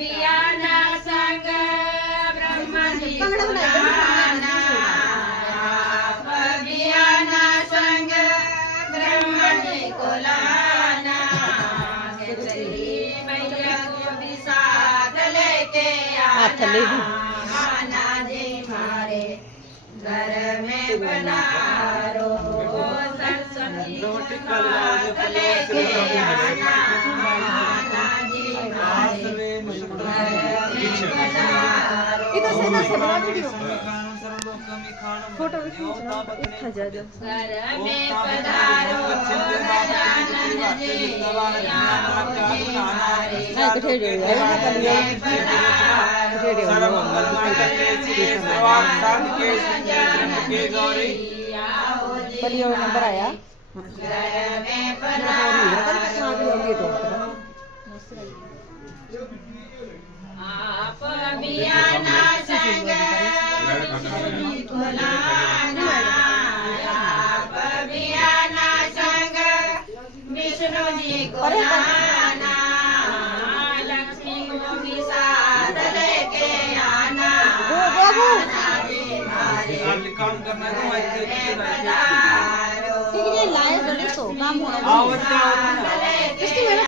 बियाना संग ब्रह्मा जी को लाना, आप बियाना संग ब्रह्मा जी को लाना, केसरी मैया को भी साथ लेके आना जी मारे घर में बनारो, सरस्वती को साथ लेके आना जी मारे इधर से बना वीडियो फोटो खींचना इतना ज्यादा घर में पधारो गजानन जी आओ जी हमारे नहीं तो ठेड़ है सर्वमंगल मांगल्ये शिवे सर्वार्थ साधिके गौरी परियो नंबर आया घर में पधारो आप बियाना संग जी को लाना, आप बियाना संग विष्णु जी को लाना, लक्ष्मी को भी साथ लेके आना जी मारे काम करना है पधारो ठीक है लाए जल्दी सो काम होना आवश्यक